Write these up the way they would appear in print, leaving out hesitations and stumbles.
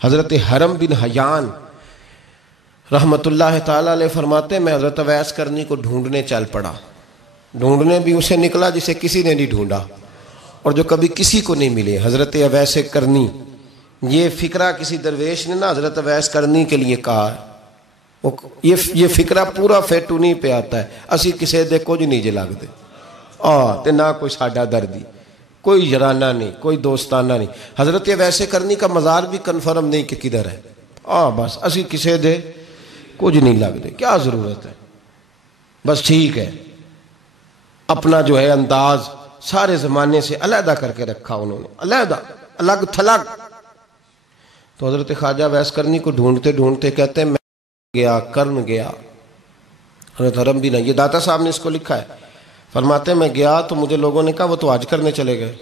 حضرت حرم بن حیان رحمت اللہ تعالیٰ علیہ فرماتے ہیں میں حضرت اویس کرنی کو ڈھونڈنے چل پڑا. ڈھونڈنے بھی اسے نکلا جسے کسی نے نہیں ڈھونڈا اور جو کبھی کسی کو نہیں ملے. حضرت اویس کرنی، یہ فکرہ کسی درویش نے نا حضرت اویس کرنی کے لیے کہا ہے. یہ فکرہ پورا فیٹونی پہ آتا ہے. اسی کسے دے کچھ نہیں جے لگ دے تے نہ کوئی ساڈا دردی، کوئی یارانہ نہیں، کوئی دوستانہ نہیں. حضرت اویس کرنی کا مزار بھی کنفرم نہیں کہ کدھر ہے. بس اسی کسے دے کچھ نہیں لگ دے. کیا ضرورت ہے؟ بس ٹھیک ہے، اپنا جو ہے انداز سارے زمانے سے علیحدہ کر کے رکھا انہوں نے، علیحدہ، الگ تھلگ. تو حضرت خواجہ اویس کرنی کو ڈھونڈتے ڈھونڈتے کہتے ہیں میں گیا، کرن گیا. حضرت حرم بھی نہیں، یہ داتا صاحب نے اس کو لکھا ہے. فرماتے ہیں میں گیا تو مجھے لوگوں نے کہا وہ تو حج کرنے چلے گئے.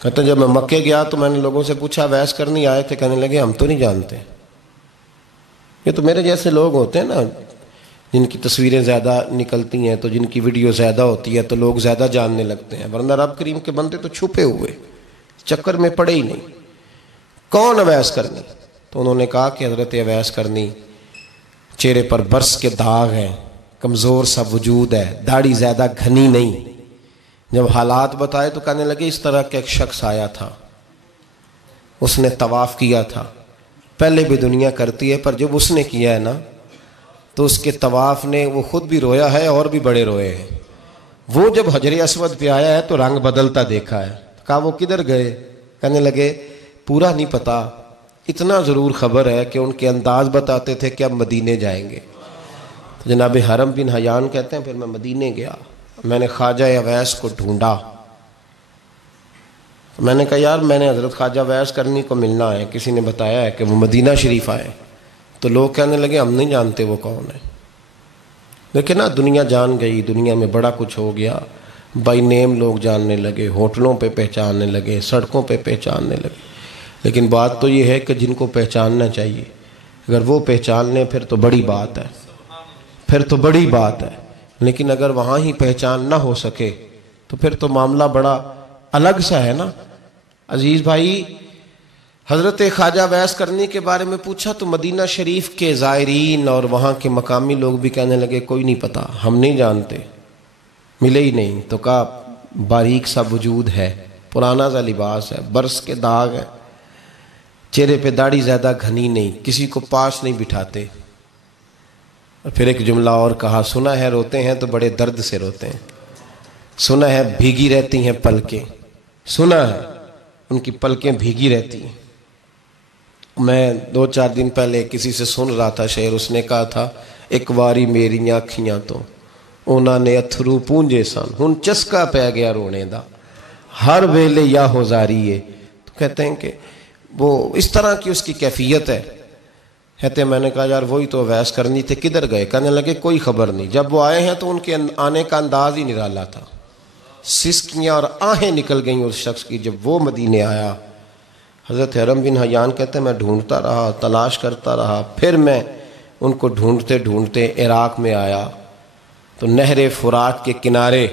کہتے ہیں جب میں مکے گیا تو میں نے لوگوں سے پوچھا اویس کرنی آئے تھے؟ کہنے لگے ہم تو نہیں جانتے. یہ تو میرے جیسے لوگ ہوتے ہیں نا جن کی تصویریں زیادہ نکلتی ہیں تو جن کی ویڈیو زیادہ ہوتی ہے تو لوگ زیادہ جاننے لگتے ہیں، ورنہ رب کریم کے بندے تو چھپے ہوئے چکر میں پڑے ہی نہیں. کون اویس کرنی؟ تو انہوں نے کہا کہ حضرت اویس کرنی، چہرے پر برس کے داغ ہیں، کمزور سا وجود ہے، داڑھی زیادہ گھنی نہیں. جب حالات بتائے تو کہنے لگے اس طرح کا ایک شخص آیا تھا، اس نے طواف کیا تھا. پہلے بھی دنیا کرتی ہے پر جب اس نے کیا ہے نا تو اس کے طواف نے وہ خود بھی رویا ہے اور بھی بڑے روئے ہیں. وہ جب حجر اسود پہ آیا ہے تو رنگ بدلتا دیکھا ہے. کہا وہ کدھر گئے؟ کہنے لگے پورا نہیں پتا، اتنا ضرور خبر ہے کہ ان کے انداز بتاتے تھے کہ اب مدینے جائیں گے. تو جناب حرم بن حیان کہتے ہیں پھر میں مدینے گیا، میں نے خواجہ اویس کو ڈھونڈا. میں نے کہا یار میں نے حضرت خواجہ اویس کرنی کو ملنا ہے، کسی نے بتایا ہے کہ وہ مدینہ شریف آئے. تو لوگ کہنے لگے ہم نہیں جانتے وہ کون ہے. لیکن نا دنیا جان گئی، دنیا میں بڑا کچھ ہو گیا، بائی نیم لوگ جاننے لگے، ہوٹلوں پہ پہچاننے لگے، سڑکوں پہ پہچاننے لگے. لیکن بات تو یہ ہے کہ جن کو پہچاننا چاہیے اگر وہ پہچان لیں پھر تو بڑی بات ہے، پھر تو بڑی بات ہے. لیکن اگر وہاں ہی پہچان نہ ہو سکے تو پھر تو معاملہ بڑا الگ سا ہے نا. عزیز بھائی، حضرت خواجہ اویس کرنی کے بارے میں پوچھا تو مدینہ شریف کے زائرین اور وہاں کے مقامی لوگ بھی کہنے لگے کوئی نہیں پتا، ہم نہیں جانتے، ملے ہی نہیں. تو کہا باریک سا وجود ہے، پرانا سا لباس ہے، برس کے داغ ہے، چہرے پہ داڑھی زیادہ گھنی نہیں، کسی کو پاس نہیں بٹھاتے. اور پھر ایک جملہ اور کہا سنا ہے روتے ہیں تو بڑے درد سے روتے ہیں، سنا ہے بھیگی رہتی ہیں پلکیں، سنا ہے ان کی پلکیں بھیگی رہتی ہیں. میں 2-4 دن پہلے کسی سے سن رہا تھا شعر، اس نے کہا تھا ایک واری میری آنکھیاں تو انہوں نے اتھرو پونجے سن ہن چسکا پہ گیا رونے دا ہر ویلے یا ہوزاری ہے. تو کہتے ہیں کہ وہ اس طرح کی اس کی کیفیت ہے. کہتے ہیں میں نے کہا یار وہی تو اویس کرنی تھے، کدھر گئے؟ کہنے لگے کوئی خبر نہیں. جب وہ آئے ہیں تو ان کے آنے کا انداز ہی نرالا تھا، سسکیاں اور آہیں نکل گئیں اس شخص کی جب وہ مدینے آیا. حضرت حرم بن حیان کہتے ہیں میں ڈھونڈتا رہا، تلاش کرتا رہا، پھر میں ان کو ڈھونڈتے ڈھونڈتے عراق میں آیا تو نہر فرات کے کنارے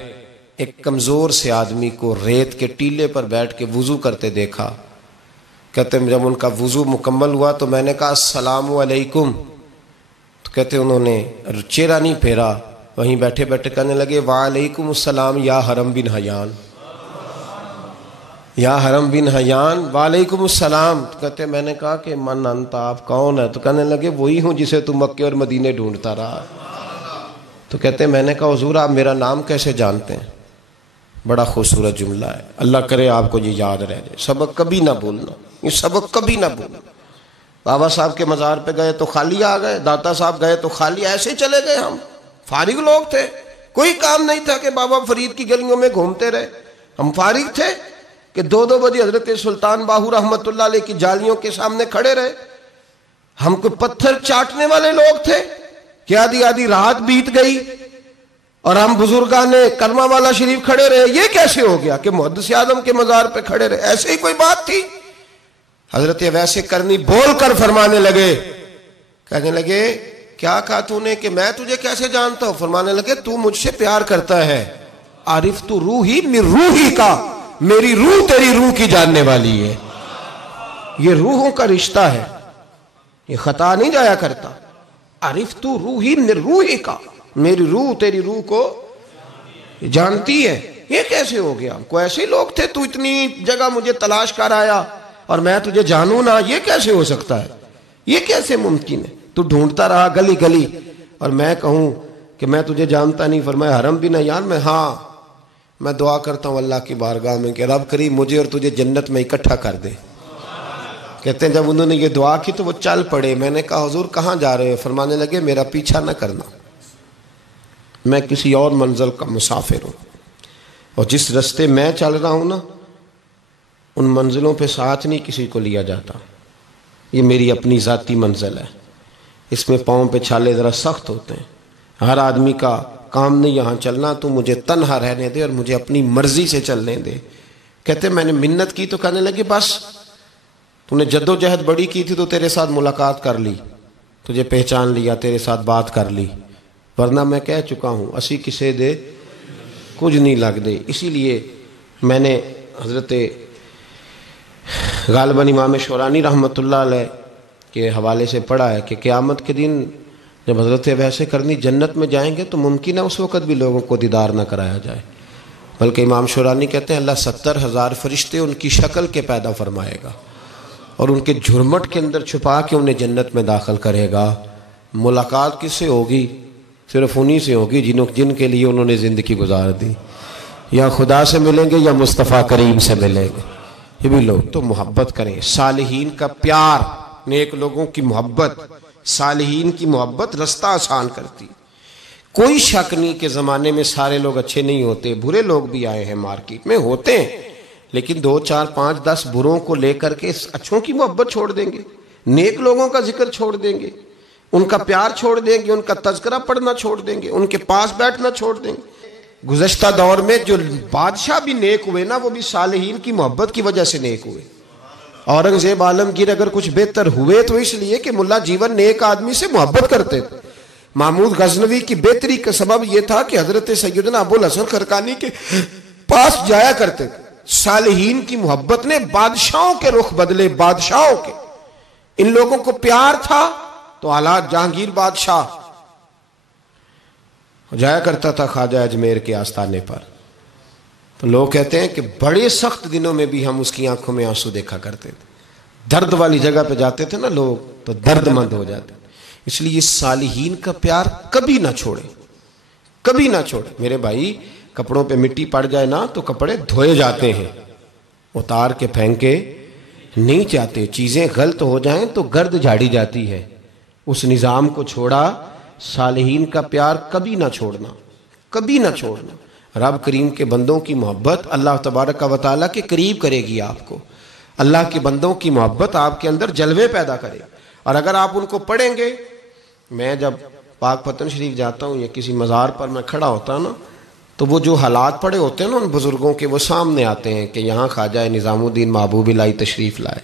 ایک کمزور سے آدمی کو ریت کے ٹیلے پر بیٹھ کے وضو کرتے دیکھا. کہتے ہیں جب ان کا وضو مکمل ہوا تو میں نے کہا السلام علیکم. تو کہتے ہیں انہوں نے چہرہ نہیں پھیرا، وہیں بیٹھے بیٹھے کہنے لگے وعلیکم السلام یا حرم بن حیان، یا حرم بن حیان وعلیکم السلام. تو کہتے ہیں میں نے کہا کہ من انت، آپ کون ہے؟ تو کہنے لگے وہی ہوں جسے تم مکے اور مدینے ڈھونڈتا رہا. تو کہتے ہیں میں نے کہا حضور آپ میرا نام کیسے جانتے ہیں؟ بڑا خوبصورت جملہ ہے، اللہ کرے آپ کو یہ یاد رہ جائے. سبق کبھی نہ بھولنا، یہ سبق کبھی نہ بھولنا. بابا صاحب کے مزار پہ گئے تو خالی آ گئے، داتا صاحب گئے تو خالی، ایسے ہی چلے گئے. ہم فارغ لوگ تھے، کوئی کام نہیں تھا کہ بابا فرید کی گلیوں میں گھومتے رہے. ہم فارغ تھے کہ 2 بجے حضرت سلطان باہو رحمت اللہ علیہ کی جالیوں کے سامنے کھڑے رہے. ہم کوئی پتھر چاٹنے والے لوگ تھے کہ آدھی رات بیت گئی اور ہم بزرگان کرما والا شریف کھڑے رہے. یہ کیسے ہو گیا کہ محدث اعظم کے مزار پہ کھڑے رہے؟ ایسے ہی کوئی بات تھی؟ حضرت اویس کرنی بول کر فرمانے لگے، کہنے لگے کیا کہا تو نے کہ میں تجھے کیسے جانتا ہوں؟ فرمانے لگے تو مجھ سے پیار کرتا ہے، عارف تو روحی من روحی کا، میری روح تیری روح کی جاننے والی ہے. یہ روحوں کا رشتہ ہے، یہ خطا نہیں جایا کرتا۔ عرفت روحی من روحی کا، میری روح تیری روح کو جانتی ہے۔ یہ کیسے ہو گیا؟ کوئی ایسے لوگ تھے تو اتنی جگہ مجھے تلاش کر آیا اور میں تجھے جانوں نہ؟ یہ کیسے ہو سکتا ہے؟ یہ کیسے ممکن ہے؟ تو ڈھونڈتا رہا گلی گلی اور میں کہوں کہ میں تجھے جانتا نہیں، فرمایا حرم بھی نہ جان میں، ہاں میں دعا کرتا ہوں اللہ کی بارگاہ میں کہ رب کریم مجھے اور تجھے جنت میں اکٹھا کر دے۔ کہتے ہیں جب انہوں نے یہ دعا کی تو وہ چل پڑے۔ میں نے کہا حضور کہاں جا رہے ہو؟ فرمانے لگے میرا پیچھا نہ کرنا، میں کسی اور منزل کا مسافر ہوں، اور جس رستے میں چل رہا ہوں نا ان منزلوں پہ ساتھ نہیں کسی کو لیا جاتا، یہ میری اپنی ذاتی منزل ہے، اس میں پاؤں پہ چھالے ذرا سخت ہوتے ہیں، ہر آدمی کا کام نہیں یہاں چلنا، تو مجھے تنہا رہنے دے اور مجھے اپنی مرضی سے چلنے دے۔ کہتے میں نے منت کی تو کہنے لگے بس تو نے جد و جہد بڑی کی تھی تو تیرے ساتھ ملاقات کر لی، تجھے پہچان لیا، تیرے ساتھ بات کر لی، ورنہ میں کہہ چکا ہوں اسی کسے دے کچھ نہیں لگ دے۔ اسی لیے میں نے حضرت غالباً امام شورانی رحمۃ اللہ علیہ کے حوالے سے پڑھا ہے کہ قیامت کے دن جب حضرت ویسے کرنی جنت میں جائیں گے تو ممکن ہے اس وقت بھی لوگوں کو دیدار نہ کرایا جائے، بلکہ امام شورانی کہتے ہیں اللہ 70,000 فرشتے ان کی شکل کے پیدا فرمائے گا اور ان کے جھرمٹ کے اندر چھپا کے انہیں جنت میں داخل کرے گا۔ ملاقات کس سے ہوگی؟ صرف انہی سے ہوگی جن کے لیے انہوں نے زندگی گزار دی، یا خدا سے ملیں گے یا مصطفیٰ کریم سے ملیں گے۔ یہ بھی لوگ تو محبت کریں، صالحین کا پیار، نیک لوگوں کی محبت، صالحین کی محبت رستہ آسان کرتی۔ کوئی شک نہیں کہ زمانے میں سارے لوگ اچھے نہیں ہوتے، برے لوگ بھی آئے ہیں مارکیٹ میں، ہوتے ہیں، لیکن 2 4 5 10 بروں کو لے کر کے اچھوں کی محبت چھوڑ دیں گے، نیک لوگوں کا ذکر چھوڑ دیں گے، ان کا پیار چھوڑ دیں گے، ان کا تذکرہ پڑھنا چھوڑ دیں گے، ان کے پاس بیٹھنا چھوڑ دیں گے۔ گزشتہ دور میں جو بادشاہ بھی نیک ہوئے نا وہ بھی صالحین کی محبت کی وجہ سے نیک ہوئے۔ اورنگزیب عالمگیر اگر کچھ بہتر ہوئے تو اس لیے کہ ملا جیون نیک آدمی سے محبت کرتے تھے۔ محمود غزنوی کی بہتری کا سبب یہ تھا کہ حضرت سیدنا ابو الحسن خرقانی کے پاس جایا کرتے تھے۔ صالحین کی محبت نے بادشاہوں کے رخ بدلے، بادشاہوں کے۔ ان لوگوں کو پیار تھا تو حالات جہانگیر بادشاہ جایا کرتا تھا خواجہ اجمیر کے آستانے پر، تو لوگ کہتے ہیں کہ بڑے سخت دنوں میں بھی ہم اس کی آنکھوں میں آنسو دیکھا کرتے تھے۔ درد والی جگہ پہ جاتے تھے نا لوگ تو درد مند ہو جاتے، اس لیے صالحین کا پیار کبھی نہ چھوڑے، کبھی نہ چھوڑے۔ میرے بھائی کپڑوں پہ مٹی پڑ جائے نا تو کپڑے دھوئے جاتے ہیں، اتار کے پھینکے نہیں چاہتے۔ چیزیں غلط ہو جائیں تو گرد جھاڑی جاتی ہے، اس نظام کو چھوڑا۔ صالحین کا پیار کبھی نہ چھوڑنا، کبھی نہ چھوڑنا۔ رب کریم کے بندوں کی محبت اللہ تبارک و تعالیٰ کے قریب کرے گی آپ کو، اللہ کے بندوں کی محبت آپ کے اندر جلوے پیدا کرے۔ اور اگر آپ ان کو پڑھیں گے، میں جب پاک پتن شریف جاتا ہوں یا کسی مزار پر میں کھڑا ہوتا ہوں نا تو وہ جو حالات پڑے ہوتے ہیں نا ان بزرگوں کے وہ سامنے آتے ہیں کہ یہاں خواجہ نظام الدین محبوب الہی تشریف لائے۔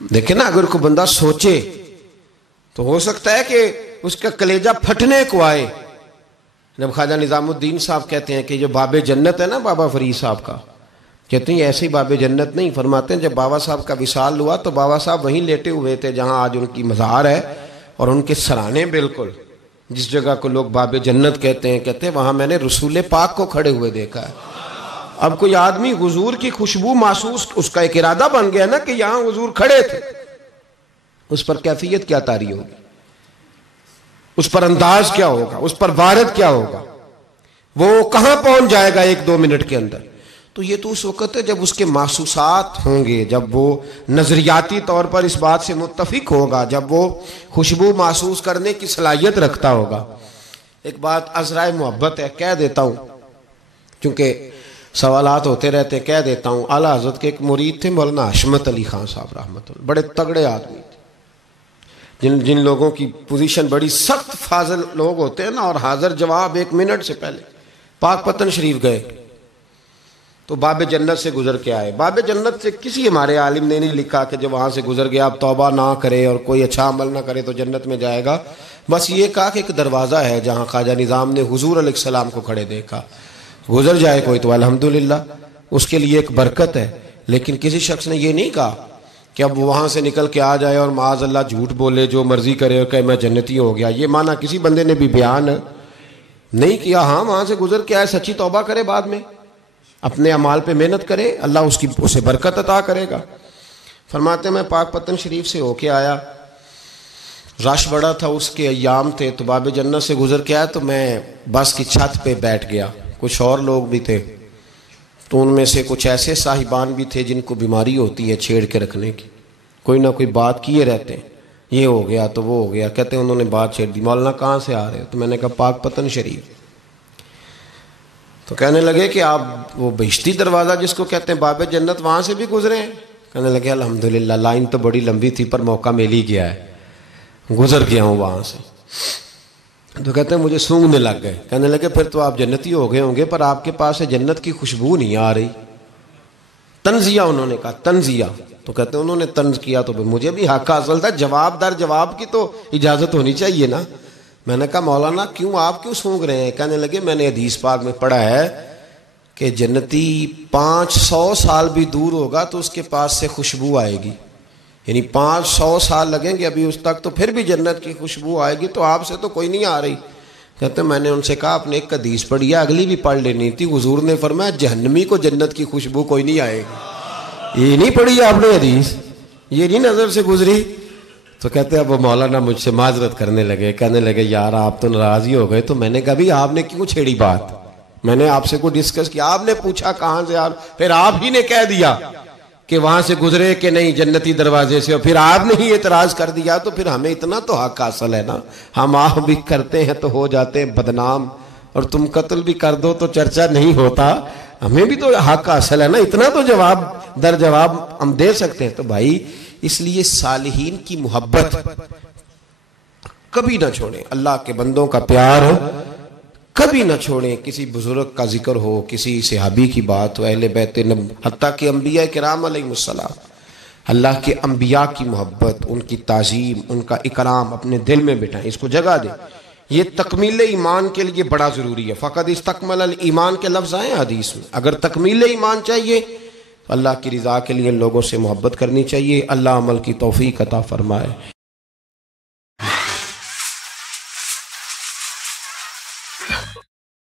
دیکھیں نا اگر کوئی بندہ سوچے تو ہو سکتا ہے کہ اس کا کلیجہ پھٹنے کو آئے جب خواجہ نظام الدین صاحب کہتے ہیں کہ جو باب جنت ہے نا بابا فرید صاحب کا، کہتے ہیں ایسی باب جنت نہیں، فرماتے ہیں جب بابا صاحب کا وصال ہوا تو بابا صاحب وہیں لیٹے ہوئے تھے جہاں آج ان کی مزار ہے، اور ان کے سرانے بالکل جس جگہ کو لوگ باب جنت کہتے ہیں وہاں میں نے رسول پاک کو کھڑے ہوئے دیکھا ہے۔ اب کوئی آدمی حضور کی خوشبو محسوس، اس کا ایک ارادہ بن گیا نا کہ یہاں حضور کھڑے تھے، اس پر کیفیت کیا طاری ہوگی، اس پر انداز کیا ہوگا، اس پر وارد کیا ہوگا، وہ کہاں پہنچ جائے گا 1-2 منٹ کے اندر۔ تو یہ تو اس وقت ہے جب اس کے محسوسات ہوں گے، جب وہ نظریاتی طور پر اس بات سے متفق ہوگا، جب وہ خوشبو محسوس کرنے کی صلاحیت رکھتا ہوگا۔ ایک بات عذرائے محبت ہے، کہہ دیتا ہوں چونکہ سوالات ہوتے رہتے، کہہ دیتا ہوں۔ اعلیٰ حضرت کے ایک مرید تھے مولانا حشمت علی خان صاحب رحمۃ اللہ، بڑے تگڑے آدمی تھے، جن لوگوں کی پوزیشن بڑی سخت فاضل لوگ ہوتے ہیں نا، اور حاضر جواب 1 منٹ سے پہلے پاک پتن شریف گئے تو باب جنت سے گزر کے آئے۔ باب جنت سے کسی ہمارے عالم نے نہیں لکھا کہ جب وہاں سے گزر گیا اب توبہ نہ کرے اور کوئی اچھا عمل نہ کرے تو جنت میں جائے گا، بس یہ کہا کہ ایک دروازہ ہے جہاں خواجہ نظام نے حضور علیہ السلام کو کھڑے دیکھا، گزر جائے کوئی تو الحمدللہ اس کے لیے ایک برکت ہے۔ لیکن کسی شخص نے یہ نہیں کہا کہ اب وہاں سے نکل کے آ جائے اور معاذ اللہ جھوٹ بولے، جو مرضی کرے اور کہ میں جنتی ہو گیا، یہ معنی کسی بندے نے بھی بیان نہیں کیا۔ ہاں وہاں سے گزر کے آئے، سچی توبہ کرے، بعد میں اپنے اعمال پہ محنت کرے، اللہ اسے برکت عطا کرے گا۔ فرماتے ہیں میں پاک پتن شریف سے ہو کے آیا، رش بڑا تھا، اس کے ایام تھے، تو باب جنت سے گزر کے آیا تو میں بس کی چھت پہ بیٹھ گیا۔ کچھ اور لوگ بھی تھے، تو ان میں سے کچھ ایسے صاحبان بھی تھے جن کو بیماری ہوتی ہے چھیڑ کے رکھنے کی، کوئی نہ کوئی بات کیے رہتے ہیں، یہ ہو گیا تو وہ ہو گیا، کہتے ہیں انہوں نے بات چھیڑ دی، مولانا کہاں سے آ رہے ہو؟ تو میں نے کہا پاک پتن شریف۔ تو کہنے لگے کہ آپ وہ بہشتی دروازہ جس کو کہتے ہیں باب جنت، وہاں سے بھی گزرے ہیں؟ کہنے لگے الحمدللہ، لائن تو بڑی لمبی تھی پر موقع مل ہی گیا ہے، گزر گیا ہوں وہاں سے۔ تو کہتے ہیں مجھے سونگنے لگ گئے۔ کہنے لگے پھر تو آپ جنتی ہو گئے ہوں گے، پر آپ کے پاس سے جنت کی خوشبو نہیں آ رہی۔ تنزیہ، انہوں نے کہا تنزیہ۔ تو کہتے ہیں انہوں نے طنز کیا تو مجھے بھی حق حاصل تھا، جواب در جواب کی تو اجازت ہونی چاہیے نا۔ میں نے کہا مولانا کیوں، آپ کیوں سونگ رہے ہیں؟ کہنے لگے میں نے حدیث پاک میں پڑھا ہے کہ جنتی 500 سال بھی دور ہوگا تو اس کے پاس سے خوشبو آئے گی، یعنی 500 سال لگیں گے ابھی اس تک، تو پھر بھی جنت کی خوشبو آئے گی، تو آپ سے تو کوئی نہیں آ رہی۔ کہتے ہیں میں نے ان سے کہا آپ نے ایک حدیث پڑھی ہے، اگلی بھی پڑھ لینی تھی، حضور نے فرمایا جہنمی کو جنت کی خوشبو کوئی نہیں آئے گی۔ یہ نہیں پڑھی آپ نے حدیث، یہ نہیں نظر سے گزری؟ تو کہتے ہیں اب وہ مولانا مجھ سے معذرت کرنے لگے، کہنے لگے یار آپ تو ناراض ہی ہو گئے۔ تو میں نے کہا بھی آپ نے کیوں چھیڑی بات؟ میں نے آپ سے کوئی ڈسکس کیا؟ آپ نے پوچھا کہاں سے، پھر آپ ہی نے کہہ دیا کہ وہاں سے گزرے کہ نہیں جنتی دروازے سے، اور پھر آپ نے ہی اعتراض کر دیا، تو پھر ہمیں اتنا تو حق حاصل ہے نا۔ ہم آپ بھی کرتے ہیں تو ہو جاتے ہیں بدنام، اور تم قتل بھی کر دو تو چرچا نہیں ہوتا، ہمیں بھی تو حق حاصل ہے نا، اتنا تو جواب در جواب ہم دے سکتے ہیں۔ تو بھائی اس لیے صالحین کی محبت کبھی نہ چھوڑیں، اللہ کے بندوں کا پیار کبھی نہ چھوڑیں، کسی بزرگ کا ذکر ہو، کسی صحابی کی بات ہو، اہل بیت حتیٰ کہ انبیاء کرام علیہ السلام، اللہ کے انبیاء کی محبت، ان کی تعظیم، ان کا اکرام اپنے دل میں بٹھائیں، اس کو جگہ دیں۔ یہ تکمیل ایمان کے لیے بڑا ضروری ہے۔ فقد استکمل الایمان کے لفظ آئے حدیث میں، اگر تکمیل ایمان چاہیے تو اللہ کی رضا کے لیے لوگوں سے محبت کرنی چاہیے۔ اللہ عمل کی توفیق عطا فرمائے۔